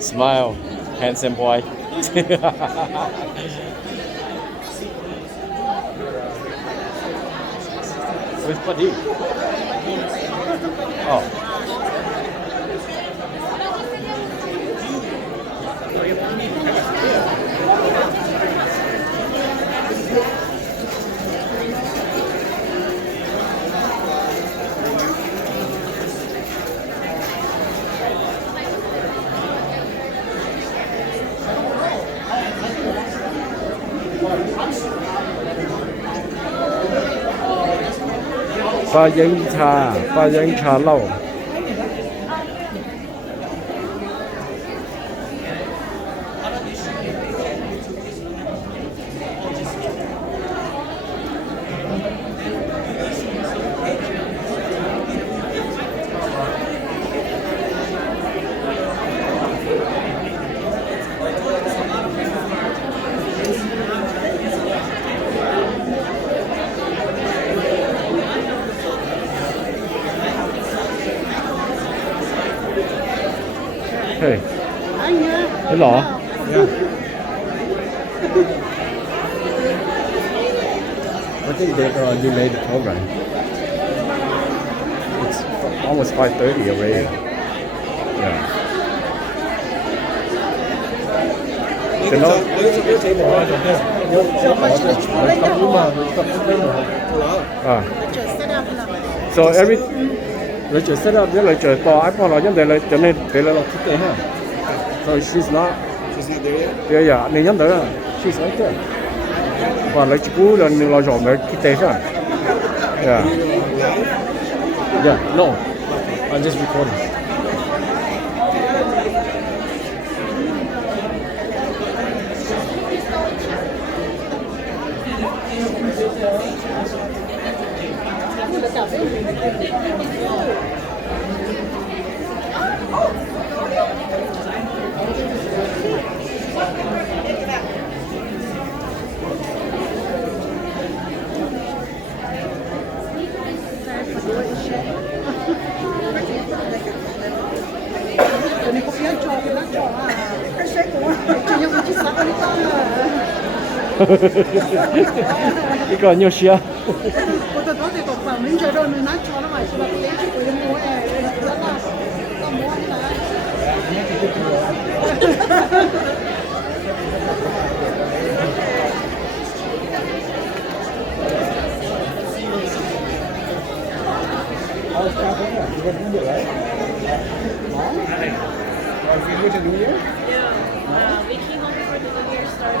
Smile, handsome boy. Where's Buddy? Oh. 八英茶，八英茶樓。Hey. Hello. Yeah. I think they delayed the program. It's almost 5:30 already. Yeah. So every lấy chở set up với lấy chở to iPhone là vấn đề là cho nên để là thiết kế ha. So she's not there. Yeah, nên nhắm tới là she's right there. Và lấy chữ cũ là nó dọn về thiết kế ha. Yeah. Yeah, no. I'm just recording. I거 nhiều xia. Yeah, we came home before the New Year started.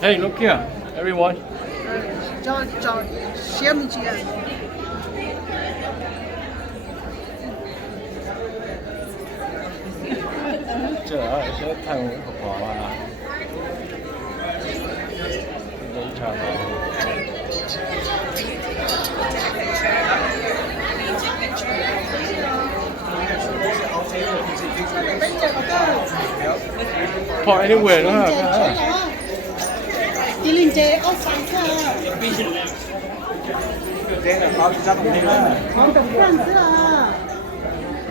Hey, look here, everyone. Trời ơi, sẽ thằng học bỏ mà. Đây chào bạn. Park anywhere nữa hả? Đi lên chế ốc sáng cơ. Không đồng quan chứ à.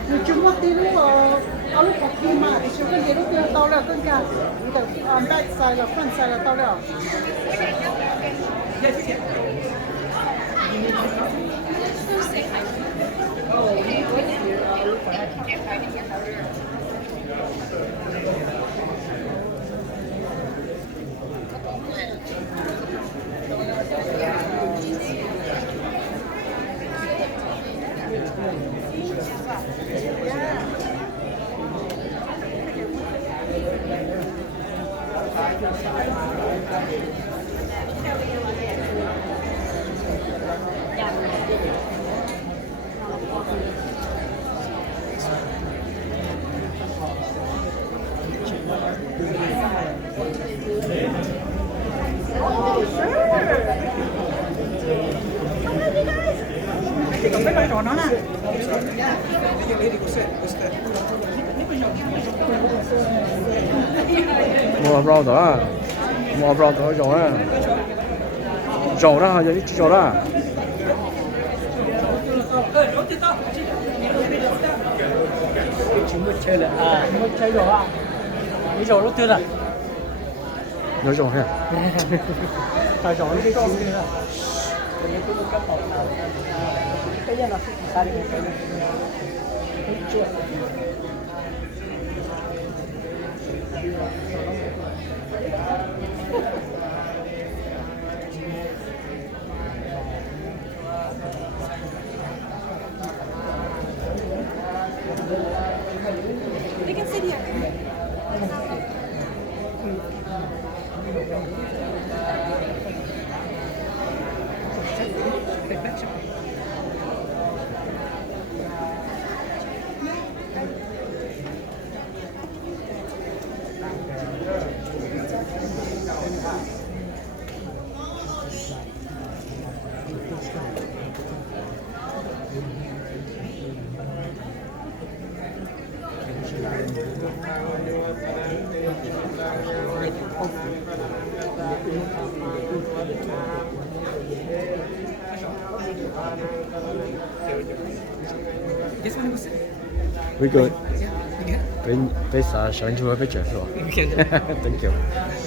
Người chung mất tí lúc ở lúc có khi mà chúng ta đi lúc kia tao là con cả. Back side là front side là tao là. mua rau đó mua rau đó rau đó giờ đi rau đó chúng mới chơi là mới chơi rồi à bây giờ nó chưa là nói rau ha phải rồi cái con kia là cái gì là sai cái chuột We can sit here. we good 俾俾晒上咗俾着咗 thank you